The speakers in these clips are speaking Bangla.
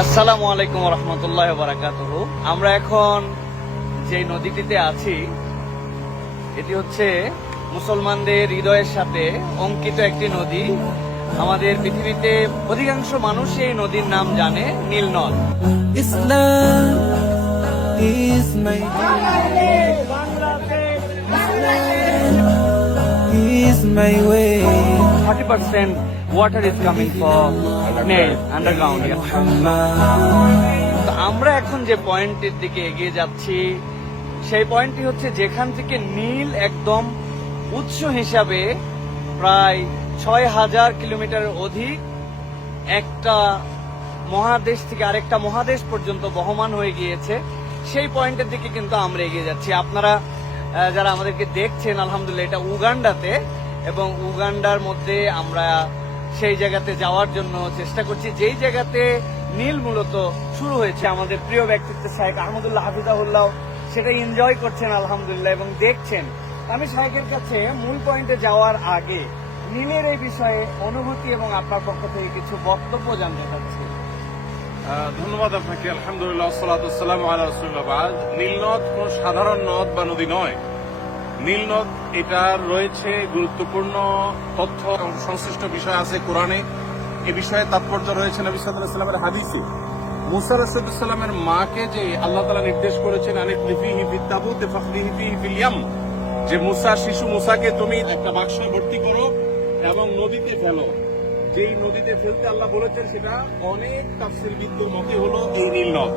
আসসালামু আলাইকুম রহমতুল্লাহ বারাকাতুহু। আমরা এখন যে নদীটিতে আছি এটি হচ্ছে মুসলমানদের হৃদয়ের সাথে অঙ্কিত একটি নদী। আমাদের পৃথিবীতে অধিকাংশ মানুষ এই নদীর নাম জানে, নীল নদ। Islam is my way. 30% water is coming from Nile underground. তো আমরা এখন যে পয়েন্টের দিকে এগিয়ে যাচ্ছি সেই পয়েন্টটি হচ্ছে যেখান থেকে নীল একদম উৎস হিসাবে প্রায় ৬,০০০ কিলোমিটারের অধিক একটা মহাদেশ থেকে আরেকটা মহাদেশ পর্যন্ত বহমান হয়ে গিয়েছে। সেই পয়েন্টের দিকে কিন্তু আমরা এগিয়ে যাচ্ছি। আপনারা যারা আমাদেরকে দেখছেন, আলহামদুলিল্লাহ এটা উগান্ডাতে, এবং উগান্ডার মধ্যে আমরা সেই জায়গাতে যাওয়ার জন্য চেষ্টা করছি যেই জায়গাতে নীল মূলত শুরু হয়েছে। আমাদের প্রিয় ব্যক্তিত্ব শাহেখ আহমদুল্লাহ হাফিজাহুল্লাহ সেটা এনজয় করছেন আলহামদুলিল্লাহ এবং দেখছেন। আমি শাহেখের কাছে মূল পয়েন্টে যাওয়ার আগে নীলের এই বিষয়ে অনুভূতি এবং আপনার পক্ষ থেকে কিছু বক্তব্য জানতে চাচ্ছি। ধন্যবাদ আপনাকে। আলহামদুলিল্লাহ, সালাতু ওয়াসসালামু আলা রাসূলিল্লাহ। বাদ নীল নদ কোন সাধারণ নদ বা নদী নয়। নীল নদ এটার রয়েছে গুরুত্বপূর্ণ তথ্য এবং সংশ্লিষ্ট বিষয় আছে কোরআনে। এ বিষয়ে তাৎপর্য রয়েছে নবী সাল্লাল্লাহু আলাইহি ওয়াসাল্লামের হাদিসে। মুসা রাসূলুল্লাহ সাল্লামের মাকে যে আল্লাহ তাআলা নির্দেশ করেছেন আনিফিহি ফিত তাবুতে ফাখদিহি ফিল ইয়াম, যে মুসা শিশু মুসাকে তুমি একটা বাক্সে ভর্তি করো এবং নদীতে ফেলো। যেই নদীতে ফেলতে আল্লাহ বলেছেন সেটা অনেক তাফসীরবিদদের মতে হলো এই নীল নদ।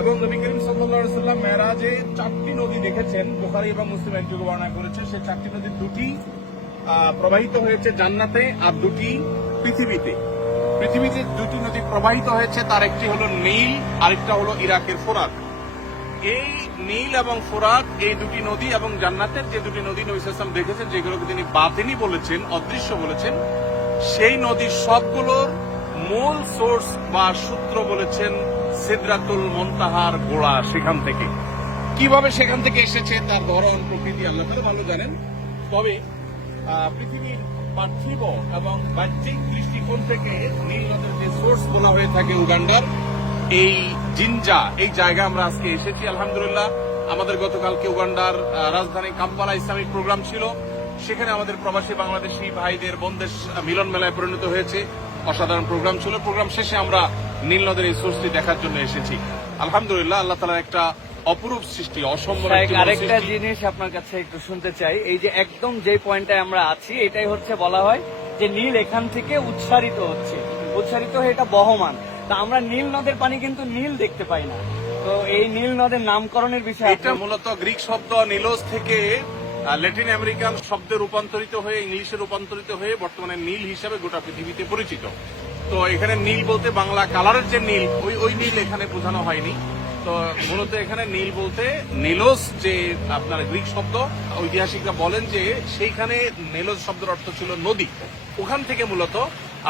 এবং নবী করিম সাল্লাল্লাহু আলাইহি ওয়াসাল্লাম মেরাজে 4টি নদী দেখেছেন, বুখারী এবং মুসলিম এর যুগে বর্ণনা করেছে। সেই 4টি নদীর 2টি প্রবাহিত হয়েছে জান্নাতে আর 2টি পৃথিবীতে। পৃথিবীতে 2টি নদী প্রবাহিত হয়েছে, তার একটি হলো নীল, আরেকটা হলো ইরাকের ফোরাত। এই নীল এবং ফোরাত এই 2টি নদী এবং জান্নাতের যে 2টি নদী নবী সাল্লাল্লাহু আলাইহি ওয়াসাল্লাম দেখেছেন, যেগুলোকে তিনি বাতিনি বলেছেন, অদৃশ্য বলেছেন, সেই নদীর সবগুলোর মূল সোর্স বা সূত্র বলেছেন সিদরাতুল মুনতাহার গোড়া। সেখান থেকে কিভাবে সেখান থেকে এসেছে তার ধরন প্রকৃতি আল্লাহ তাআলা ভালো জানেন। তবে পৃথিবীর পার্থিব এবং বাহ্যিক দৃষ্টিকোণ থেকে নীল নদের যে সোর্স বলা হয়ে থাকে উগান্ডার এই জিনজা, এই জায়গা আমরা আজকে এসেছি আলহামদুলিল্লাহ। আমাদের গতকালকে উগান্ডার রাজধানী কাম্পালা ইসলামিক প্রোগ্রাম ছিল। সেখানে আমাদের প্রবাসী বাংলাদেশি ভাইদের বোনদের মিলন মেলায় পরিণত হয়েছে। অসাধারণ প্রোগ্রাম ছিল। প্রোগ্রাম শেষে আমরা নীল নদের এই সোর্সটি দেখার জন্য এসেছি আলহামদুলিল্লাহ। আল্লাহ তাআলার একটা অপরূপ সৃষ্টি, অসম্ভব। আরেকটা জিনিস আপনার কাছে একটু শুনতে চাই। এই যে একদম যে পয়েন্টে আমরা আছি এটাই হচ্ছে বলা হয় যে নীল এখান থেকে উৎসারিত হয়ে এটা বহমান। তা আমরা নীল নদের পানি কিন্তু নীল দেখতে পাই না। তো এই নীল নদের নামকরণের বিষয়ে এটা মূলত গ্রিক শব্দ নিলোস থেকে ল্যাটিন আমেরিকান শব্দে রূপান্তরিত হয়ে ইংলিশে রূপান্তরিত হয়ে বর্তমানে নীল হিসাবে গোটা পৃথিবীতে পরিচিত। তো এখানে নীল বলতে বাংলা কালারের যে নীল, ওই নীল এখানে বোঝানো হয়নি। তো মূলত এখানে নীল বলতে নিলোস যে আপনার গ্রিক শব্দ, ঐতিহাসিকরা বলেন যে সেইখানে নিলোস শব্দের অর্থ ছিল নদী। ওখান থেকে মূলত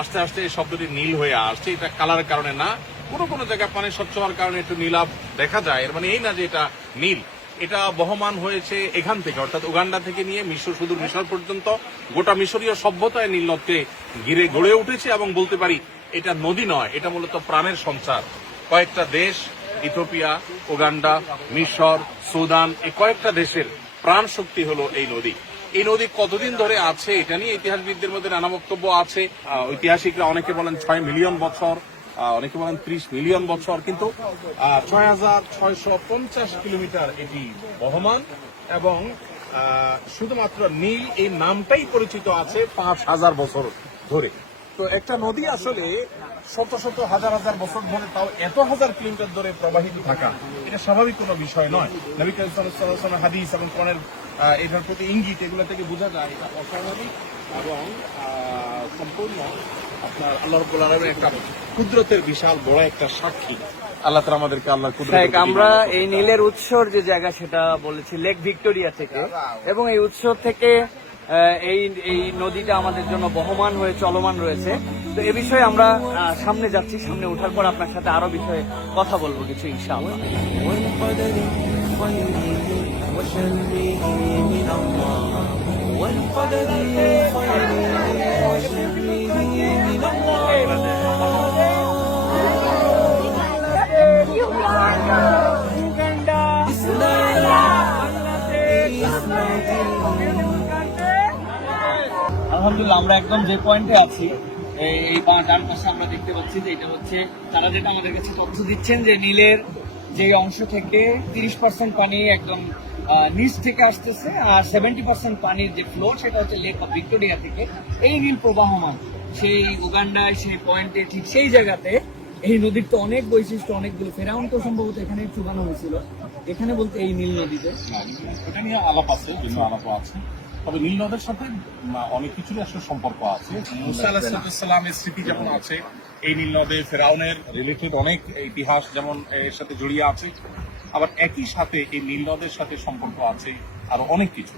আস্তে আস্তে এই শব্দটি নীল হয়ে আসছে। এটা কালারের কারণে না, কোনো জায়গায় পানি স্বচ্ছ হওয়ার কারণে একটু নীলাভ দেখা যায়। এর মানে এই না যে এটা নীল। এটা বহমান হয়েছে এখান থেকে, অর্থাৎ উগান্ডা থেকে নিয়ে মিশর, সুদূর মিশর পর্যন্ত গোটা মিশরীয় সভ্যতায় নীল নদকে ঘিরে গড়ে উঠেছে। এবং বলতে পারি এটা নদী নয়, এটা মূলত প্রাণের সঞ্চার। কয়েকটা দেশ, ইথিওপিয়া, উগান্ডা, মিশর, সুদান, এই কয়েকটা দেশের প্রাণ শক্তি হলো এই নদী। এই নদী কতদিন ধরে আছে এটা নিয়ে ইতিহাসবিদদের মধ্যে নানা বক্তব্য আছে। ঐতিহাসিকরা অনেকে বলেন 6 মিলিয়ন বছর, অনেকে বলেন 30 মিলিয়ন বছর, কিন্তু 6,650 কিলোমিটার এটি বহমান। এবং শুধুমাত্র নীল এই নামটাই পরিচিত আছে 5,000 বছর ধরে। তো একটা নদী আসলে শত শত হাজার হাজার বছর ধরে, তাও এত হাজার কিলোমিটার ধরে প্রবাহিত থাকা, এটা স্বাভাবিক কোনো বিষয় নয়। নবী করিম সাল্লাল্লাহু আলাইহি ওয়াসাল্লামের হাদিস এবং কোরআনের এটার প্রতি ইঙ্গিত, এগুলো থেকে বোঝা যায় এটা অস্বাভাবিক এবং সম্পূর্ণ আপনার আল্লাহ রাব্বুল আলামিনের একটা কুদরতের বিশাল বড় একটা সাক্ষী। আল্লাহ তাআলা আমাদেরকে আল্লাহর কুদরত। আমরা এই নীলের উৎসর যে জায়গা সেটা বলেছি লেক ভিক্টোরিয়া থেকে, এবং এই উৎস থেকে এই নদীটা আমাদের জন্য বহমান হয়ে চলমান রয়েছে। তো এ বিষয়ে আমরা সামনে যাচ্ছি। সামনে ওঠার পর আপনার সাথে আরো বিষয়ে কথা বলবো কিছু ইনশাআল্লাহ। والقدر خيره وشره من الله আলহামদুলিল্লাহ আমরা একদম যে পয়েন্টে আছি এই ডান পাশে আমরা দেখতে পাচ্ছি যে এটা হচ্ছে তারা যেটা আমাদের কাছে তথ্য দিচ্ছেন যে নীলের যে অংশ থেকে 30% পানি একদম নিচ থেকে আসতেছে আর 70% পানির যে ফ্লো সেটা হচ্ছে লেক অফ ভিক্টোরিয়া থেকে এই নীল প্রবাহমান সেই উগান্ডায় সেই পয়েন্টে ঠিক সেই জায়গাতে এই নদীর তো অনেক বৈশিষ্ট্য অনেকগুলো ফেরাউন তো সম্ভবত এখানে চুবানো হয়েছিল এখানে বলতে এই নীল নদীতে এটা নিয়ে আলাপ আছে, বিভিন্ন আলাপ আছে। তবে নীল নদের সাথে অনেক কিছুরই আসলে সম্পর্ক আছে। মুসা আলাহিসাল্লামের স্মৃতি যেমন আছে, এই নীল নদে ফেরাউনের রিলেটেড অনেক ইতিহাস যেমন এর সাথে জড়িয়ে আছে, আবার একই সাথে এই নীল নদের সাথে সম্পর্ক আছে আরো অনেক কিছু।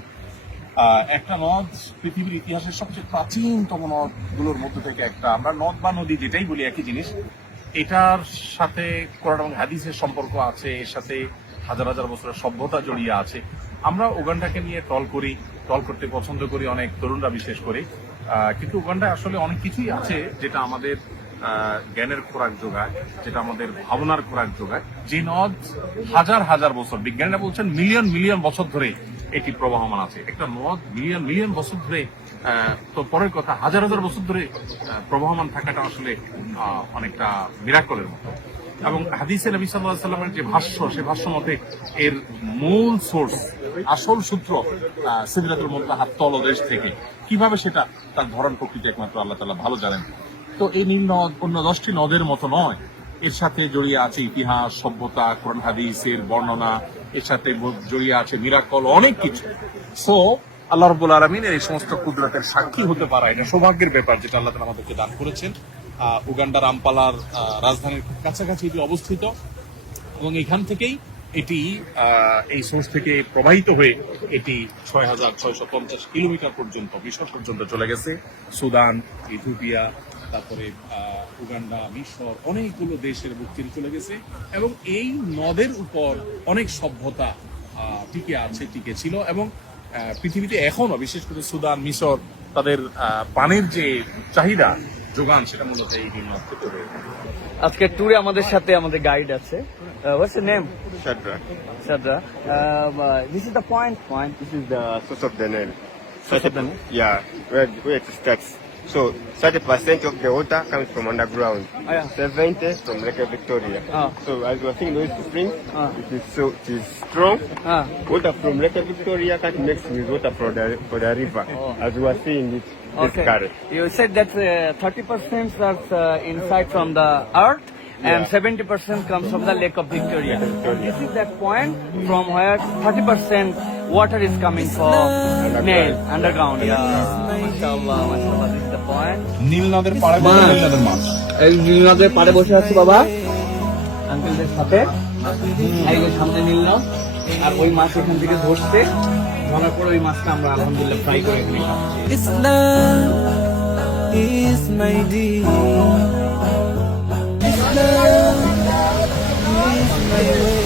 একটা নদ পৃথিবীর ইতিহাসের সবচেয়ে প্রাচীনতম নদগুলোর মধ্যে থেকে একটা। আমরা নদ বা নদী যেটাই বলি একই জিনিস। এটার সাথে কোরআন এবং হাদিসের সম্পর্ক আছে, এর সাথে হাজার হাজার বছরের সভ্যতা জড়িয়ে আছে। আমরা উগান্ডাকে নিয়ে ট্রল করতে পছন্দ করি, অনেক তরুণরা বিশেষ করে। কিন্তু উগান্ডায় আসলে অনেক কিছুই আছে যেটা আমাদের জ্ঞানের খোরাক যোগায়, যেটা আমাদের ভাবনার খোরাক যোগায়। যে নদ হাজার হাজার বছর, বিজ্ঞানীরা বলছেন মিলিয়ন মিলিয়ন বছর ধরে এটি প্রবাহমান আছে। একটা নদ মিলিয়ন মিলিয়ন বছর ধরে, তো পরের কথা হাজার হাজার বছর ধরে প্রবাহমান থাকাটা আসলে অনেকটা মিরাকলের মতো। এবং হাদিসে নবী সাল্লাল্লাহু আলাইহি ওয়াসাল্লামের যে ভাষ্য, সে ভাষ্য মতে এর মূল সোর্স, আসল সূত্র সিদরাতুল মুনতাহা তলদেশ থেকে। কিভাবে সেটা তার ধরন প্রকৃতি একমাত্র আল্লাহ তাআলা ভালো জানেন। তো এই নীল নদ অন্য 10টি নদের মতো নয়, এর সাথে জড়িয়ে আছে ইতিহাস, সভ্যতা, কোরআন হাদিসের বর্ণনা, এর সাথে জড়িয়ে আছে মিরাকল, অনেক কিছু। সো আল্লাহ রাব্বুল আলামিনের এই সমস্ত কুদরতের সাক্ষী হতে পারা এটা সৌভাগ্যের ব্যাপার, যেটা আল্লাহ তাআলা আমাদেরকে দান করেছেন। উগান্ডার আম্পালার রাজধানীর খুব কাছাকাছি এটি অবস্থিত, এবং এখান থেকেই এটি এই সোর্স থেকে প্রবাহিত হয়ে এটি 6,650 কিলোমিটার পর্যন্ত মিশর পর্যন্ত চলে গেছে। সুদান, ইথিওপিয়া, তারপরে উগান্ডা, মিশর, অনেকগুলো দেশের বুক চিরে চলে গেছে। এবং এই নদের উপর অনেক সভ্যতা টিকে ছিল। এবং পৃথিবীতে এখনো বিশেষ করে সুদান, মিশর, তাদের পানির যে চাহিদা যোগান, সেটা মূলত এই নীল নদ থেকে হয়ে থাকে। আজকে ট্যুরে আমাদের সাথে আমাদের গাইড আছে what's your name Shadrach, Sadra this is the point this is the source of the Nile. Source of the Nile? Yeah, where it starts. So 30% of the water comes from underground. yeah. 70 from Lake Victoria. So as we are seeing those springs, it is strong. Water from Lake Victoria can't mix with water for the river. As we are seeing it, this current. You said that 30% are inside from the earth and 70% comes from the Lake of Victoria. This is that point from where 30% water is coming from Nile, underground. Yeah, mashallah, this is the point. নীল নদের পাড়ে বসে নীল নদের মাছ। এই নীল নদের পাড়ে বসে আছি বাবা আঙ্কেলদের সাথে। এই যে সামনে নীল নদ, আর ওই মাছ এখান থেকে ধরছে, ধরার পর ওই মাছটা আমরা আলহামদুলিল্লাহ ফ্রাই করে নিলাম। Islam is my deen. Islam is my way.